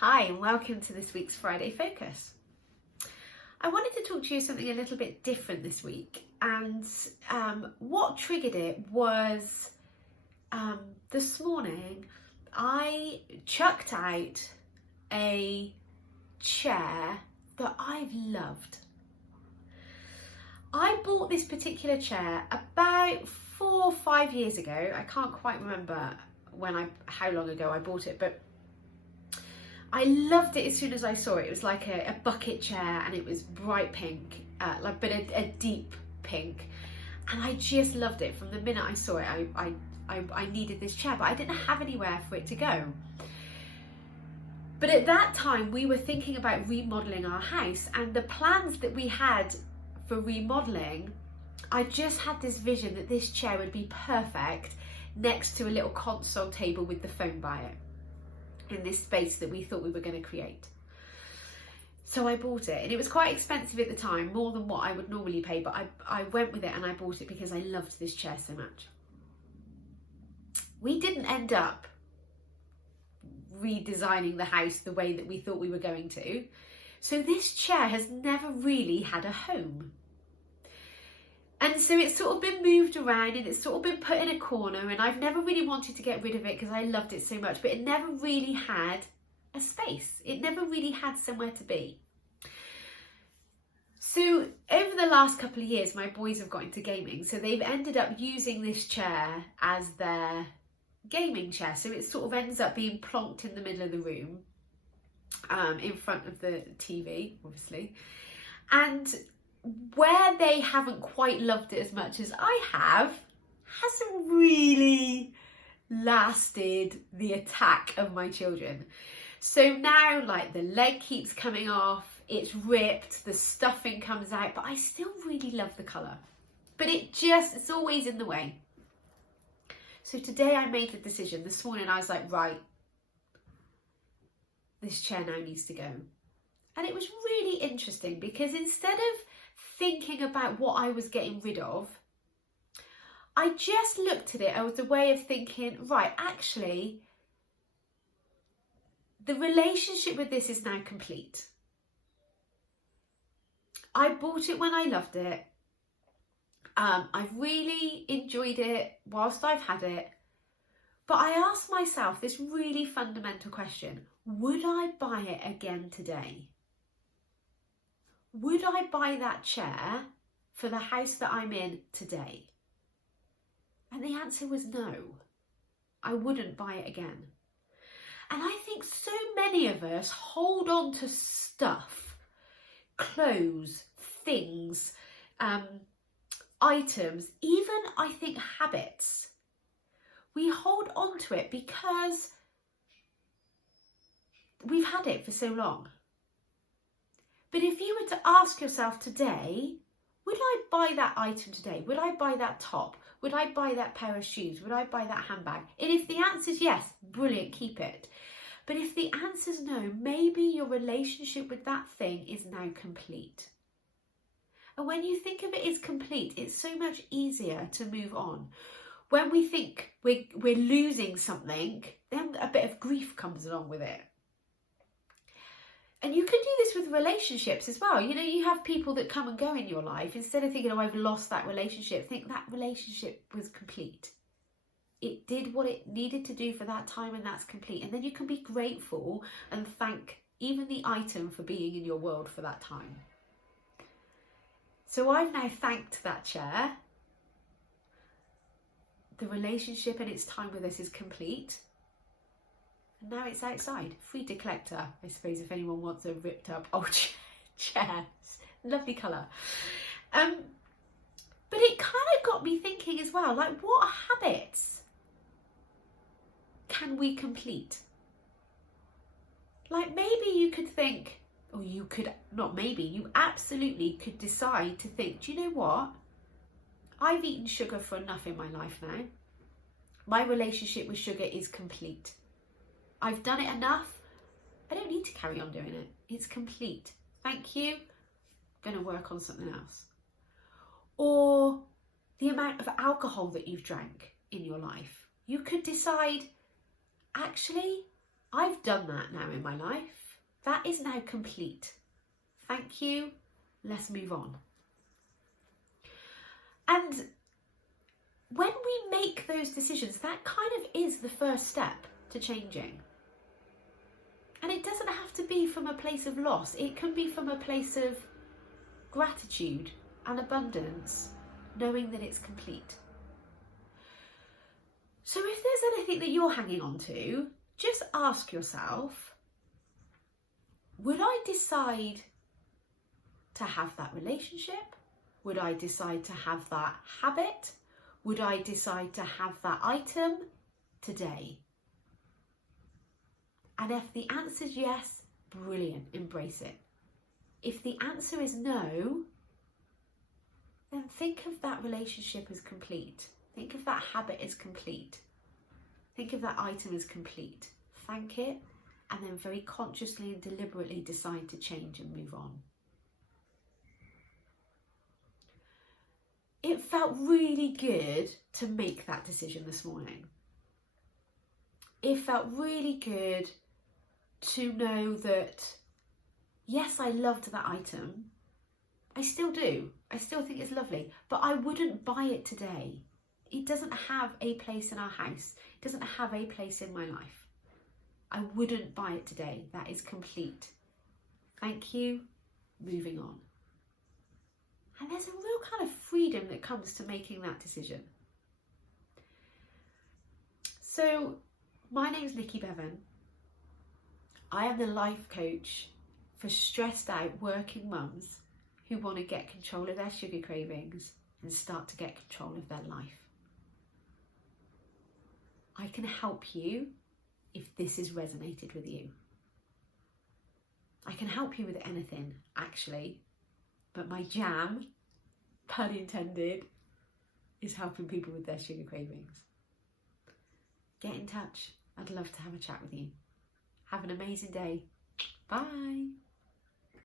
Hi and welcome to this week's Friday Focus. I wanted to talk to you something a little bit different this week, and what triggered it was this morning I chucked out a chair that I've loved. I bought this particular chair about 4 or 5 years ago. I can't quite remember how long ago I bought it, but I loved it as soon as I saw it. It was like a bucket chair, and it was bright pink, but a deep pink. And I just loved it from the minute I saw it. I needed this chair, but I didn't have anywhere for it to go. But at that time, we were thinking about remodeling our house, and the plans that we had for remodeling, I just had this vision that this chair would be perfect next to a little console table with the phone by it, in this space that we thought we were going to create. So I bought it, and it was quite expensive at the time, more than what I would normally pay, but I went with it and I bought it because I loved this chair so much. We didn't end up redesigning the house the way that we thought we were going to, so this chair has never really had a home. And so it's sort of been moved around, and it's sort of been put in a corner, and I've never really wanted to get rid of it because I loved it so much, but it never really had a space. It never really had somewhere to be. So over the last couple of years, my boys have got into gaming, so they've ended up using this chair as their gaming chair. So it sort of ends up being plonked in the middle of the room, in front of the TV, obviously. And where they haven't quite loved it as much as I have, hasn't really lasted the attack of my children. So now, like, the leg keeps coming off, it's ripped, the stuffing comes out, but I still really love the colour. But it's always in the way. So today I made the decision. This morning I was like, right, this chair now needs to go. And it was really interesting because instead of thinking about what I was getting rid of, I just looked at it as a way of thinking, right, actually, the relationship with this is now complete. I bought it when I loved it. I've really enjoyed it whilst I've had it. But I asked myself this really fundamental question: would I buy it again today? Would I buy that chair for the house that I'm in today? And the answer was no. I wouldn't buy it again. And I think so many of us hold on to stuff, clothes, things, items, even I think habits. We hold on to it because we've had it for so long. But if you were to ask yourself today, would I buy that item today? Would I buy that top? Would I buy that pair of shoes? Would I buy that handbag? And if the answer is yes, brilliant, keep it. But if the answer is no, maybe your relationship with that thing is now complete. And when you think of it as complete, it's so much easier to move on. When we think we're losing something, then a bit of grief comes along with it. And you can do this with relationships as well. You know, you have people that come and go in your life. Instead of thinking, oh, I've lost that relationship, think that relationship was complete. It did what it needed to do for that time, and that's complete. And then you can be grateful and thank even the item for being in your world for that time. So I've now thanked that chair. The relationship and its time with us is complete. And now it's outside, free to collector, I suppose, if anyone wants a ripped up old chair. Lovely colour. But it kind of got me thinking as well, like, what habits can we complete? Like, maybe you could think, or you could, not maybe, you absolutely could decide to think, do you know what? I've eaten sugar for enough in my life now. My relationship with sugar is complete. I've done it enough. I don't need to carry on doing it. It's complete. Thank you. I'm going to work on something else. Or the amount of alcohol that you've drank in your life. You could decide, actually, I've done that now in my life. That is now complete. Thank you. Let's move on. And when we make those decisions, that kind of is the first step to changing. And it doesn't have to be from a place of loss. It can be from a place of gratitude and abundance, knowing that it's complete. So if there's anything that you're hanging on to, just ask yourself, would I decide to have that relationship? Would I decide to have that habit? Would I decide to have that item today? And if the answer is yes, brilliant, embrace it. If the answer is no, then think of that relationship as complete. Think of that habit as complete. Think of that item as complete. Thank it, and then very consciously and deliberately decide to change and move on. It felt really good to make that decision this morning. It felt really good to know that, yes, I loved that item. I still do. I still think it's lovely, but I wouldn't buy it today. It doesn't have a place in our house. It doesn't have a place in my life. I wouldn't buy it today. That is complete. Thank you. Moving on. And there's a real kind of freedom that comes to making that decision. So, my name's Nikki Bevan. I am the life coach for stressed out working mums who want to get control of their sugar cravings and start to get control of their life. I can help you if this has resonated with you. I can help you with anything, actually, but my jam, pun intended, is helping people with their sugar cravings. Get in touch. I'd love to have a chat with you. Have an amazing day. Bye.